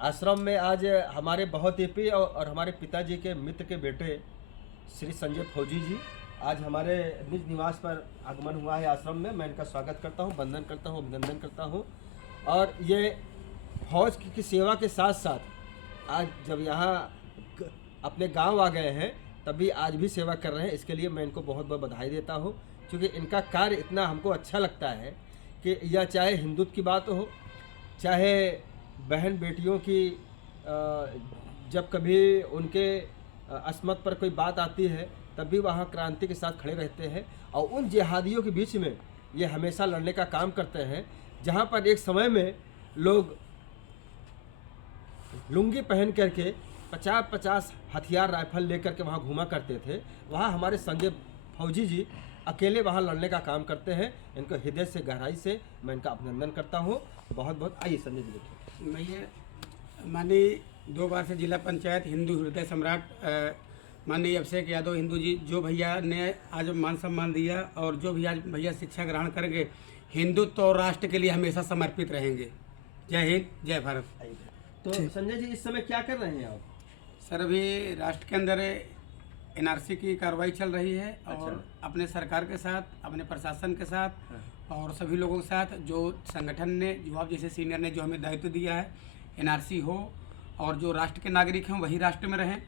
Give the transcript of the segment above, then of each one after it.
आश्रम में आज हमारे बहुतेपी और हमारे पिताजी के मित्र के बेटे श्री संजय फौजी जी आज हमारे निज निवास पर आगमन हुआ है आश्रम में। मैं इनका स्वागत करता हूं, वंदन करता हूं, अभिनंदन करता हूं। और ये फौज की सेवा के साथ साथ आज जब यहाँ अपने गांव आ गए हैं तभी आज भी सेवा कर रहे हैं। इसके लिए मैं इनको बहुत बहुत बधाई देता हूं, क्योंकि इनका कार्य इतना हमको अच्छा लगता है कि यह चाहे हिंदुत्व की बात हो, चाहे बहन बेटियों की जब कभी उनके अस्मत पर कोई बात आती है तब भी वहाँ क्रांति के साथ खड़े रहते हैं और उन जिहादियों के बीच में ये हमेशा लड़ने का काम करते हैं। जहाँ पर एक समय में लोग लुंगी पहन करके 50-50 हथियार राइफल लेकर के वहाँ घूमा करते थे, वहाँ हमारे संजय फौजी जी अकेले वहाँ लड़ने का काम करते हैं। इनको हृदय से गहराई से मैं इनका अभिनंदन करता हूँ। बहुत बहुत। आइए संजय जी देखिए। मैं माननीय 2 बार से जिला पंचायत हिंदू हृदय सम्राट माननीय अभिषेक यादव हिंदू जी, जो भैया ने आज मान सम्मान दिया और जो भी आज भैया शिक्षा ग्रहण करेंगे, हिंदुत्व और राष्ट्र के लिए हमेशा समर्पित रहेंगे। जय हिंद, जय भारत। तो संजय जी इस समय क्या कर रहे हैं आप? सर, अभी राष्ट्र के अंदर एनआरसी की कार्रवाई चल रही है और अपने सरकार के साथ, अपने प्रशासन के साथ और सभी लोगों के साथ जो संगठन ने, जो आप जैसे सीनियर ने जो हमें दायित्व दिया है, एनआरसी हो और जो राष्ट्र के नागरिक हैं वही राष्ट्र में रहें,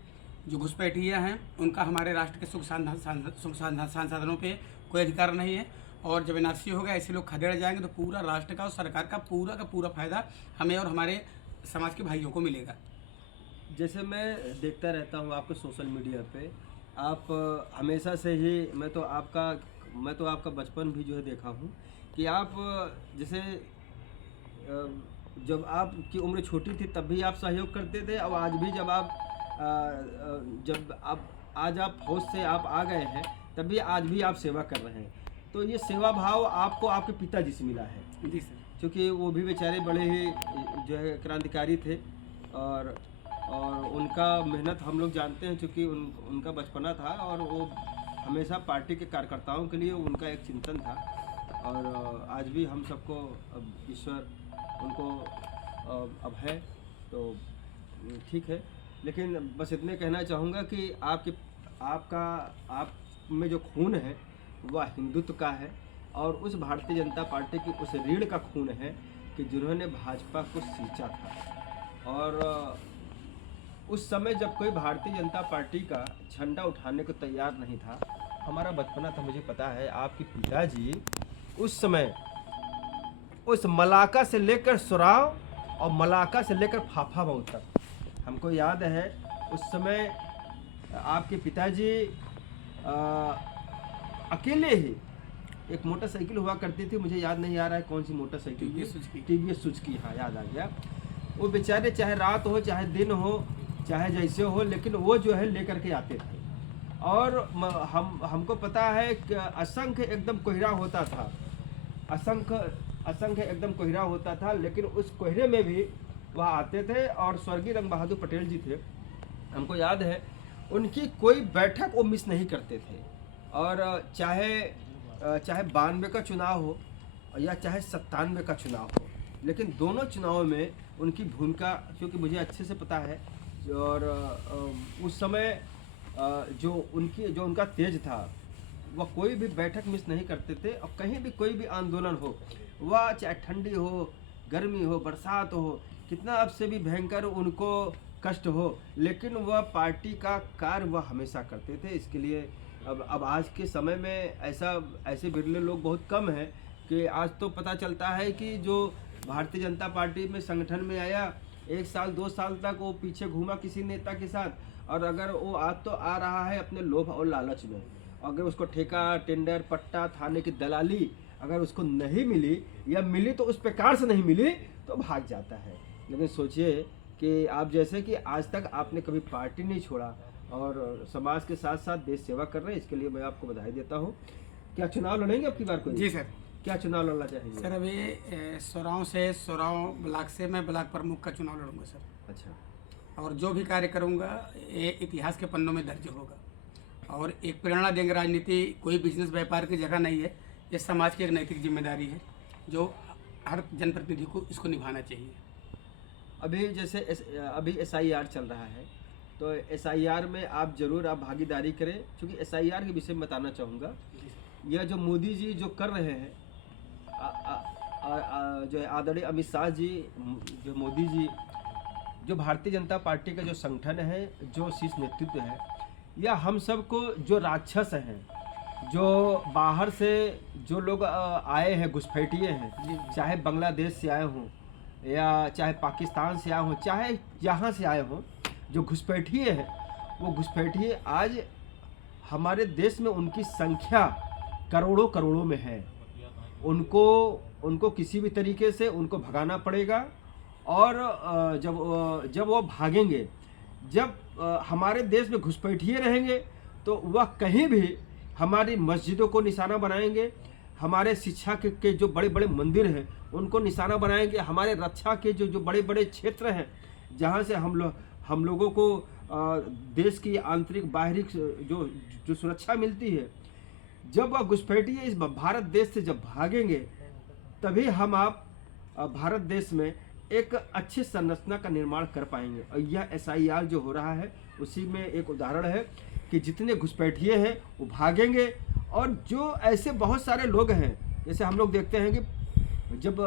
जो घुसपैठिया हैं उनका हमारे राष्ट्र के सुख संसाधनों पे कोई अधिकार नहीं है। और जब एनआरसी होगा ऐसे लोग खदेड़ जाएंगे तो पूरा राष्ट्र का और सरकार का पूरा फायदा हमें और हमारे समाज के भाइयों को मिलेगा। जैसे मैं देखता रहता हूँ आपके सोशल मीडिया पे, आप हमेशा से ही मैं तो आपका बचपन भी जो है देखा हूँ कि आप जैसे जब आपकी उम्र छोटी थी तब भी आप सहयोग करते थे और आज भी जब आप आज आप फौज से आप आ गए हैं तब भी आज भी आप सेवा कर रहे हैं। तो ये सेवा भाव आपको आपके पिताजी से मिला है? जी सर। क्योंकि वो भी बेचारे बड़े ही जो है क्रांतिकारी थे और उनका मेहनत हम लोग जानते हैं, क्योंकि उनका बचपना था और वो हमेशा पार्टी के कार्यकर्ताओं के लिए उनका एक चिंतन था। और आज भी हम सबको अब ईश्वर उनको अब है तो ठीक है। लेकिन बस इतने कहना चाहूँगा कि आप में जो खून है वह हिंदुत्व का है और उस भारतीय जनता पार्टी की उस रीढ़ का खून है कि जिन्होंने भाजपा को सींचा था। और उस समय जब कोई भारतीय जनता पार्टी का झंडा उठाने को तैयार नहीं था, हमारा बचपना था, मुझे पता है आपके पिताजी उस समय उस मलाका से लेकर सुराव और मलाका से लेकर फाफा मऊ तक, हमको याद है उस समय आपके पिताजी अकेले ही एक मोटरसाइकिल हुआ करती थी, मुझे याद नहीं आ रहा है कौन सी मोटरसाइकिल, टीवीएस सुजुकी, हाँ याद आ गया। वो बेचारे चाहे रात हो चाहे दिन हो चाहे जैसे हो, लेकिन वो जो है लेकर के आते थे। और हमको पता है कि असंख्य एकदम कोहरा होता था, असंख्य एकदम कोहरा होता था, लेकिन उस कोहरे में भी वह आते थे। और स्वर्गीय रंग बहादुर पटेल जी थे, हमको याद है उनकी कोई बैठक वो मिस नहीं करते थे। और चाहे 92 का चुनाव हो या चाहे 97 का चुनाव हो, लेकिन दोनों चुनावों में उनकी भूमिका क्योंकि मुझे अच्छे से पता है। और उस समय जो उनका तेज था, वह कोई भी बैठक मिस नहीं करते थे। और कहीं भी कोई भी आंदोलन हो, वह चाहे ठंडी हो, गर्मी हो, बरसात हो, कितना अब से भी भयंकर उनको कष्ट हो, लेकिन वह पार्टी का कार्य वह हमेशा करते थे। इसके लिए अब आज के समय में ऐसे बिरले लोग बहुत कम हैं कि आज तो पता चलता है कि जो भारतीय जनता पार्टी में संगठन में आया 1 साल 2 साल तक वो पीछे घूमा किसी नेता के साथ, और अगर वो आज तो आ रहा है अपने लोभ और लालच में, अगर उसको ठेका, टेंडर, पट्टा, थाने की दलाली अगर उसको नहीं मिली या मिली तो उस प्रकार से नहीं मिली तो भाग जाता है। लेकिन सोचिए कि आप जैसे कि आज तक आपने कभी पार्टी नहीं छोड़ा और समाज के साथ साथ देश सेवा कर रहे हैं, इसके लिए मैं आपको बधाई देता हूँ। क्या चुनाव लड़ेंगे आपकी बार कोई? जी सर। क्या चुनाव लड़ना चाहेंगे सर? अभी सोराव ब्लॉक से मैं ब्लॉक प्रमुख का चुनाव लड़ूंगा सर। अच्छा। और जो भी कार्य करूंगा ये इतिहास के पन्नों में दर्ज होगा और एक प्रेरणा देंगे। राजनीति कोई बिजनेस व्यापार की जगह नहीं है, ये समाज की एक नैतिक जिम्मेदारी है जो हर जनप्रतिनिधि को इसको निभाना चाहिए। अभी जैसे अभी SIR चल रहा है, तो SIR में आप जरूर आप भागीदारी करें, क्योंकि SIR के विषय में बताना चाहूँगा। यह जो मोदी जी जो कर रहे हैं, जो है आदरणीय अमित शाह जी, जो मोदी जी, जो भारतीय जनता पार्टी का जो संगठन है, जो शीर्ष नेतृत्व है, या हम सब को जो राक्षस हैं, जो बाहर से जो लोग आए हैं, घुसपैठिए हैं, चाहे बांग्लादेश से आए हों या चाहे पाकिस्तान से आए हों, चाहे जहाँ से आए हों, जो घुसपैठिए हैं, वो घुसपैठिए आज हमारे देश में उनकी संख्या करोड़ों करोड़ों में है। उनको किसी भी तरीके से उनको भगाना पड़ेगा। और जब वो भागेंगे, जब हमारे देश में घुसपैठिए रहेंगे, तो वह कहीं भी हमारी मस्जिदों को निशाना बनाएंगे, हमारे शिक्षा के जो बड़े बड़े मंदिर हैं उनको निशाना बनाएंगे, हमारे रक्षा के जो बड़े बड़े क्षेत्र हैं जहाँ से हम लोगों को देश की आंतरिक बाहरी जो सुरक्षा मिलती है, जब वह घुसपैठिए इस भारत देश से जब भागेंगे, तभी हम आप भारत देश में एक अच्छी संरचना का निर्माण कर पाएंगे। और यह SIR जो हो रहा है उसी में एक उदाहरण है कि जितने घुसपैठिए हैं वो भागेंगे। और जो ऐसे बहुत सारे लोग हैं, जैसे हम लोग देखते हैं कि जब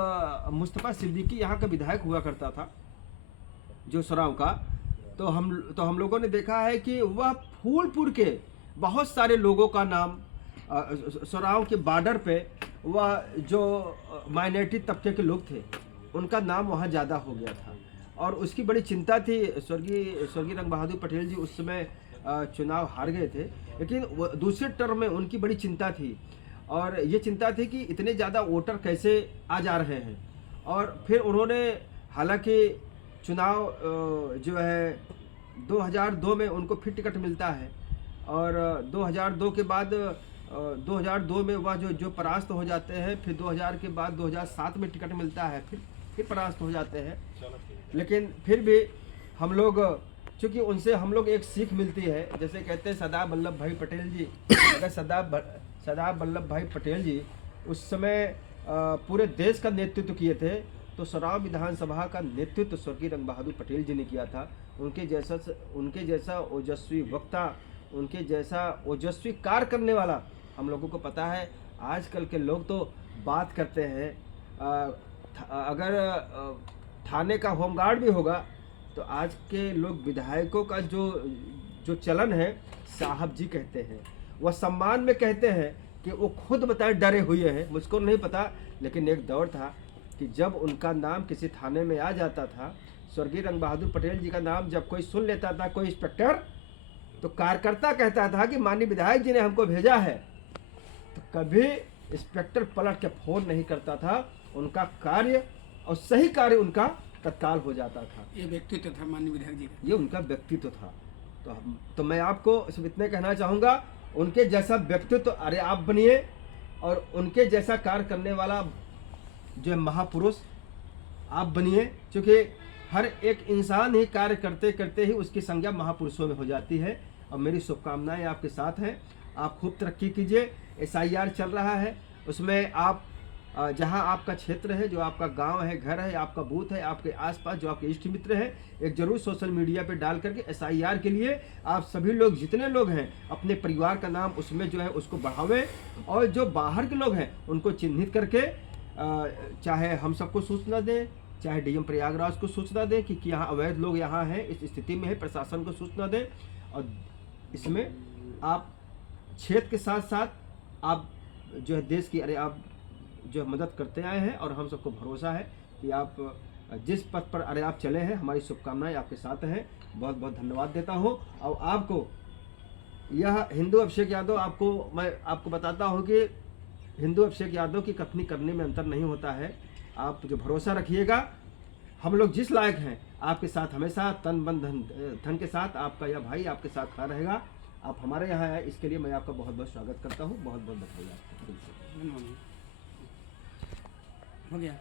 मुस्तफ़ा सिद्दीकी यहाँ का विधायक हुआ करता था, जो सराव का, तो हम लोगों ने देखा है कि वह फूलपुर के बहुत सारे लोगों का नाम, सराव के बॉर्डर पे वह जो माइनॉरिटी तबके के लोग थे उनका नाम वहाँ ज़्यादा हो गया था। और उसकी बड़ी चिंता थी। स्वर्गीय रंग बहादुर पटेल जी उस समय चुनाव हार गए थे, लेकिन दूसरे टर्म में उनकी बड़ी चिंता थी, और ये चिंता थी कि इतने ज़्यादा वोटर कैसे आ जा रहे हैं। और फिर उन्होंने, हालांकि चुनाव जो है 2002 में उनको फिर टिकट मिलता है, और 2002 के बाद 2002 में वह जो परास्त हो जाते हैं, फिर 2000 के बाद 2007 में टिकट मिलता है, फिर परास्त हो जाते हैं। लेकिन फिर भी हम लोग, चूँकि उनसे हम लोग एक सीख मिलती है, जैसे कहते हैं सरदार वल्लभ भाई पटेल जी, अगर सरदार वल्लभ भाई पटेल जी उस समय पूरे देश का नेतृत्व किए थे, तो सराव विधानसभा का नेतृत्व स्वर्गीय रंग बहादुर पटेल जी ने किया था। उनके जैसा ओजस्वी वक्ता, उनके जैसा ओजस्वी कार्य करने वाला हम लोगों को पता है। आजकल के लोग तो बात करते हैं, अगर थाने का होमगार्ड भी होगा तो आज के लोग विधायकों का जो चलन है, साहब जी कहते हैं, वह सम्मान में कहते हैं कि वो खुद बताए डरे हुए हैं। मुझको नहीं पता, लेकिन एक दौर था कि जब उनका नाम किसी थाने में आ जाता था, स्वर्गीय रंग बहादुर पटेल जी का नाम जब कोई सुन लेता था, कोई इंस्पेक्टर, तो कार्यकर्ता कहता था कि माननीय विधायक जी ने हमको भेजा है, तो कभी इंस्पेक्टर पलट के फोन नहीं करता था। उनका कार्य और सही कार्य उनका तत्काल हो जाता था। ये व्यक्तित्व था माननीय विधायक जी का, ये उनका व्यक्तित्व था। तो मैं आपको सिर्फ इतने कहना चाहूँगा, उनके जैसा व्यक्तित्व अरे आप बनिए, और उनके जैसा कार्य करने वाला जो है महापुरुष आप बनिए, क्योंकि हर एक इंसान ही कार्य करते करते ही उसकी संज्ञा महापुरुषों में हो जाती है। और मेरी शुभकामनाएं आपके साथ हैं। आप खूब तरक्की कीजिए। SIR चल रहा है, उसमें आप जहां आपका क्षेत्र है, जो आपका गांव है, घर है, आपका बूथ है, आपके आसपास जो आपके इष्ट मित्र हैं, एक जरूर सोशल मीडिया पे डाल करके SIR के लिए आप सभी लोग, जितने लोग हैं, अपने परिवार का नाम उसमें जो है उसको बढ़ावें। और जो बाहर के लोग हैं उनको चिन्हित करके चाहे हम सबको सूचना दें, चाहे DM प्रयागराज को सूचना दें कि यहाँ अवैध लोग यहाँ हैं, इस स्थिति में है, प्रशासन को सूचना दें। और इसमें आप क्षेत्र के साथ साथ आप जो है देश की आप जो मदद करते आए हैं, और हम सबको भरोसा है कि आप जिस पथ पर आप चले हैं, हमारी शुभकामनाएं आपके साथ हैं। बहुत बहुत धन्यवाद देता हूं। और आपको यह हिंदू अभिषेक यादव, मैं आपको बताता हूं कि हिंदू अभिषेक यादव की कथनी करने में अंतर नहीं होता है। आप जो भरोसा रखिएगा, हम लोग जिस लायक हैं आपके साथ हमेशा तन मन धन के साथ आपका यह भाई आपके साथ खड़ा रहेगा। आप हमारे यहाँ आए, इसके लिए मैं आपका बहुत बहुत स्वागत करता हूँ। बहुत बहुत बधाई आपको। हो गया।